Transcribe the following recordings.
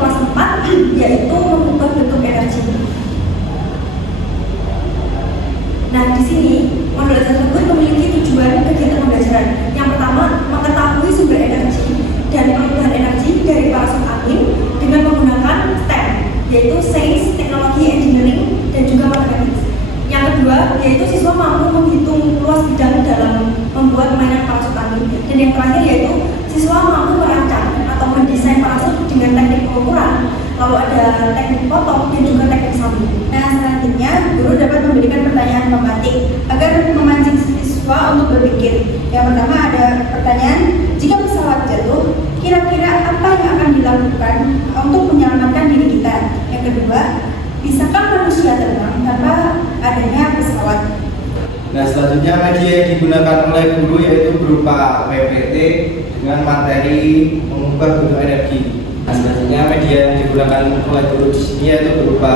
kelas 4 yaitu mengubah bentuk energi. Nah, di sini modul tersebut memiliki tujuan kegiatan pembelajaran. Yang pertama, mengetahui sumber energi dan perubahan energi dari parasut angin dengan menggunakan STEM, yaitu Sains, Teknologi, Engineering, dan juga Mathematics. Yang kedua, yaitu siswa mampu menghitung luas bidang dalam membuat mainan parasut angin. Dan yang terakhir yaitu siswa mampu merancang atau mendesain parasut dengan teknik pengukuran, lalu ada teknik potong dan juga teknik sambung. Nah, selanjutnya guru dapat memberikan pertanyaan pematik agar memancing siswa untuk berpikir. Yang pertama ada pertanyaan, jika pesawat jatuh, kira-kira apa yang akan dilakukan untuk menyelamatkan diri kita? Yang kedua, bisakah manusia terbang tanpa adanya pesawat? Nah, selanjutnya media yang digunakan oleh guru yaitu berupa PPT dengan materi mengubah bentuk energi. Nah, selanjutnya media yang digunakan oleh guru di sini yaitu berupa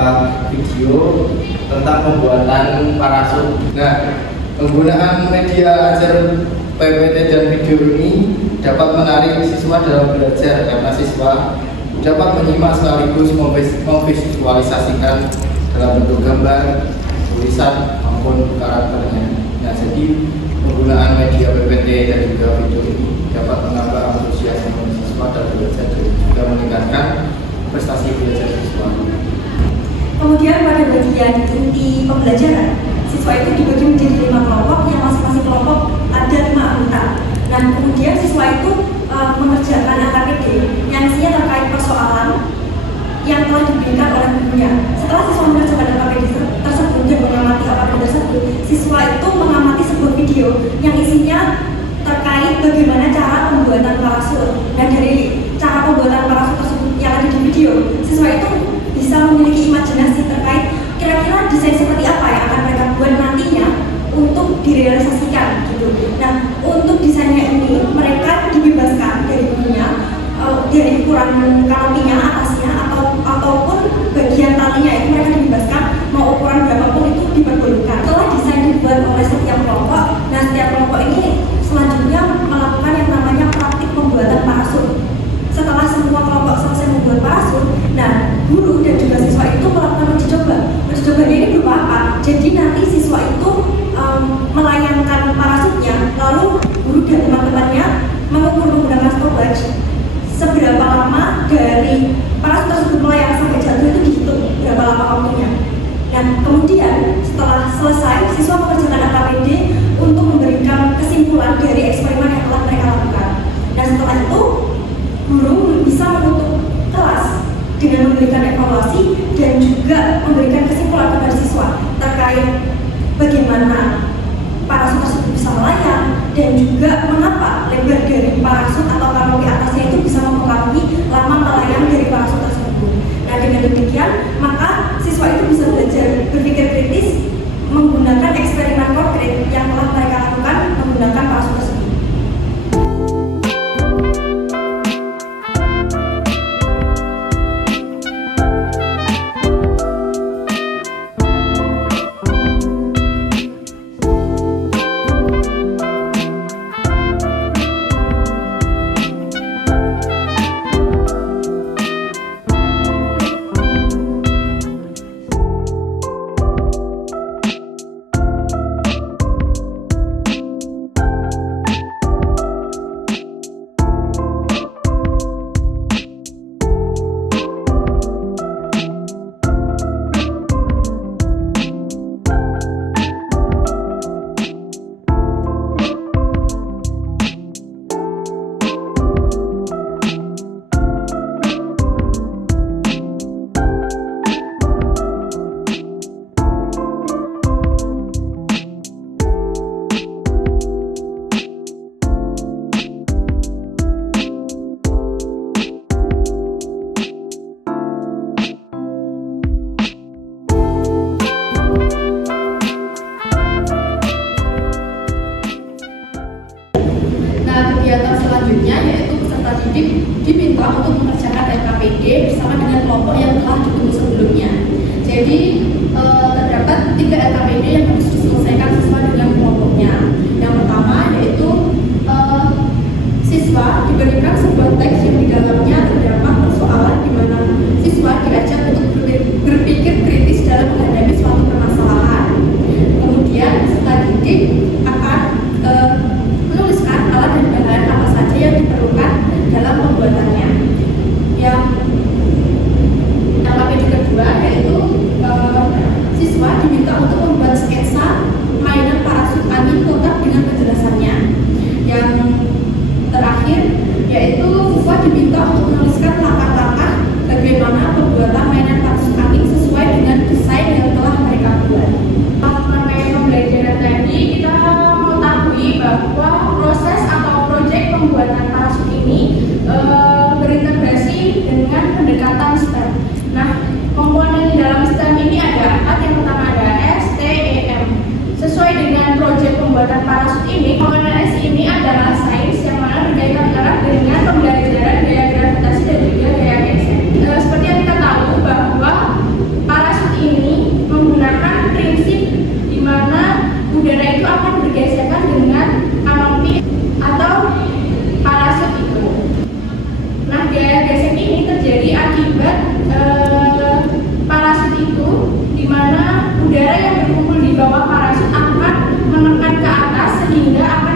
video tentang pembuatan parasut. Nah, penggunaan media ajar PPT dan video ini dapat menarik siswa dalam belajar karena siswa dapat menyimak sekaligus memvisualisasikan dalam bentuk gambar, tulisan maupun karakternya. Nah, jadi penggunaan media PPT dan juga video ini dapat menambah antusiasme siswa dalam belajar dan juga meningkatkan prestasi belajar siswa. Kemudian pada bagian inti pembelajaran, siswa itu dibagi menjadi 5 kelompok yang masing-masing kelompok ada 5 anggota. Nah, kemudian siswa itu mengerjakan AKPD yang isinya terkait persoalan yang telah diberikan oleh gurunya. Setelah siswa mengerjakan AKPD tersebut dan mengamati AKPD tersebut, siswa itu mengamati sebuah video yang isinya terkait bagaimana cara pembuatan parasut. Dan dari cara pembuatan parasut tersebut yang ada di video, siswa itu bisa memiliki imajinasi terkait kira-kira desain seperti apa yang akan mereka buat nantinya untuk direalisasikan gitu. Nah, untuk desainnya ini mereka dibebaskan dari gurunya, dari ukuran kanopinya atasnya ataupun bagian talinya itu mereka dibebaskan, mau ukuran berapapun itu diperbolehkan. Setelah desain dibuat oleh setiap kelompok, nah setiap kelompok ini selanjutnya melakukan yang namanya praktik pembuatan parasut. Setelah semua kelompok selesai membuat parasut, nah guru dan juga siswa itu melakukan uji coba. Uji coba ini berupa apa? Jadi nanti siswa itu melayangkan parasutnya, lalu guru dan teman-temannya mengukur menggunakan stopwatch seberapa lama dari parasut tersebut melayang sampai jatuh itu dihitung berapa lama waktunya. Dan kemudian setelah selesai, siswa mengerjakan AKPD untuk memberikan kesimpulan dari eksperimen yang telah mereka lakukan. Dan setelah itu, guru bisa menutup kelas dengan memberikan evaluasi dan juga memberikan kesimpulan kepada siswa terkait bagaimana parasut tersebut bisa melayang dan juga mengapa lebar dari parasut atau kanopi atasnya itu bisa mempengaruhi lama melayang dari parasut tersebut. Nah, dengan demikian maka siswa itu bisa belajar berpikir kritis menggunakan eksperimen konkret yang telah mereka lakukan menggunakan parasut tersebut. Kegiatan selanjutnya yaitu peserta didik diminta untuk mengerjakan AKPD bersama dengan kelompok yang telah ditunggu sebelumnya. Jadi terdapat 3 AKPD yang harus diselesaikan siswa dengan kelompoknya. Yang pertama yaitu siswa diberikan sebuah teks yang di dalamnya terdapat persoalan di mana diajak untuk berpikir kritis dalam menghadapi suatu permasalahan. Kemudian peserta didik akan menuliskan alat dan bahan apa saja yang diperlukan dalam pembuatannya. Yang LKPD kedua yaitu siswa diminta untuk membuat sketsa mainan parasut angin lengkap dengan penjelasannya. Yang terakhir yaitu siswa diminta untuk menuliskan langkah-langkah bagaimana pembuatan mainan parasut angin sesuai dengan desain yang telah mereka buat. Mengenai pembelajaran tadi, kita mengetahui bahwa proses atau proyek pembuatan parasut ini berintegrasi dengan pendekatan STEM. Nah, komponen dalam STEM ini ada 4. Yang pertama ada STEM. Sesuai dengan proyek pembuatan parasut ini, komponen S ini adalah sains yang mana berkaitan erat dengan pembelajaran gaya gravitasi dan juga gaya gesek. Seperti yang kita tahu bahwa parasut ini menggunakan prinsip di mana udara itu akan bergesekan dengan kanopi atau parasut itu. Nah, gaya gesek ini terjadi akibat parasut itu di mana udara yang berkumpul di bawah parasut akan menekan ke atas sehingga akan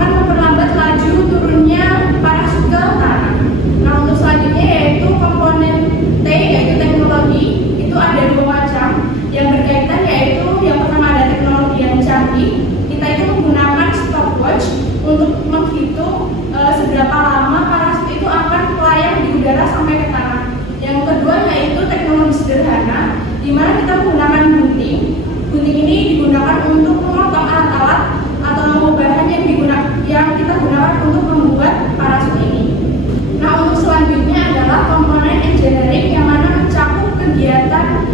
memperlambat laju turunnya parasut ke tanah. Nah, untuk selanjutnya yaitu komponen T yaitu teknologi. Itu ada 2 macam yang berkaitan, yaitu yang pertama ada teknologi yang canggih. Kita itu menggunakan stopwatch untuk menghitung seberapa lama parasut itu akan melayang di udara sampai ke tanah. Yang kedua yaitu teknologi sederhana, di mana kita menggunakan gunting. Gunting ini digunakan untuk memotong alat-alat atau bahan yang kita gunakan untuk membuat parasut ini. Nah, untuk selanjutnya adalah komponen engineering yang mana mencakup kegiatan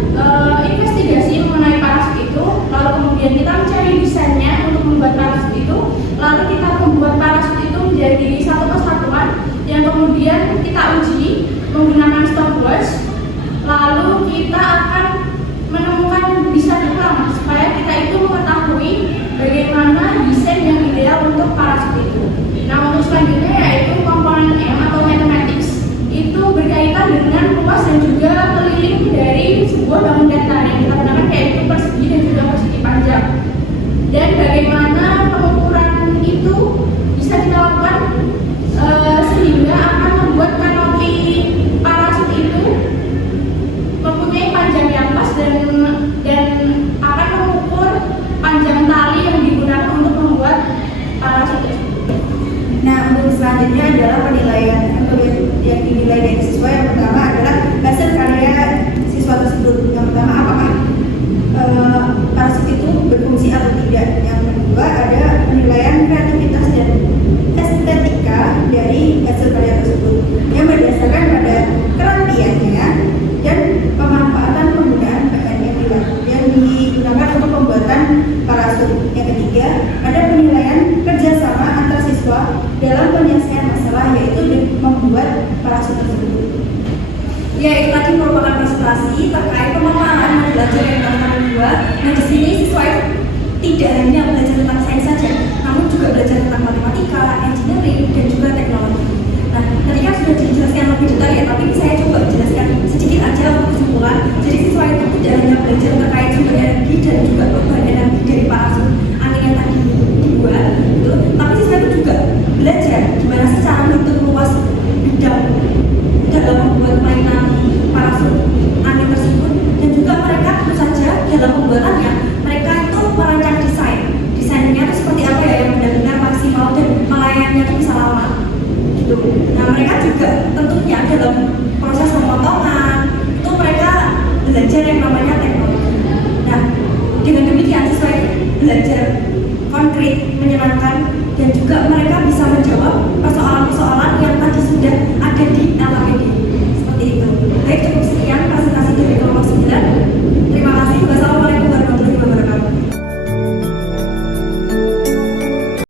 investigasi mengenai parasut itu, lalu kemudian kita mencari desainnya untuk membuat parasut itu, lalu kita membuat parasut itu menjadi satu kesatuan yang kemudian kita uji menggunakan stopwatch, lalu kita akan menemukan desain ulang supaya kita itu mengetahui bagaimana desain yang ideal untuk parasut itu. Nah, untuk selanjutnya yaitu komponen M atau mathematics. Itu berkaitan dengan luas dan juga keliling dari sebuah bangunan tanah yang kita gunakan, yaitu persegi dan juga persegi panjang. Dan bagaimana pengukuran itu bisa kita lakukan sehingga akan membuat kanopi parasut itu mempunyai panjang yang pas dan akan mengukur panjang tali yang digunakan untuk membuat parasut tersebut. Nah, untuk selanjutnya adalah penilaian atau yang dinilai dari siswa. Yang pertama adalah hasil karya siswa tersebut. Yang pertama, apakah parasut itu berfungsi atau tidak. Yang kedua ada penilaian kreativitas dan estetika dari hasil karya tersebut yang berdasarkan pada kerapiannya dan pemanfaatan penggunaan bahan yang digunakan untuk pembuatan parasut. Yang ketiga ada penilaian kerjasama antar siswa dalam penyelesaian masalah, yaitu membuat parasut tersebut. Ya, itu tadi merupakan presentasi terkait pemahaman belajar yang tahap 2. Nah, di sini siswa itu tidak hanya belajar tentang sains saja, namun juga belajar tentang matematika,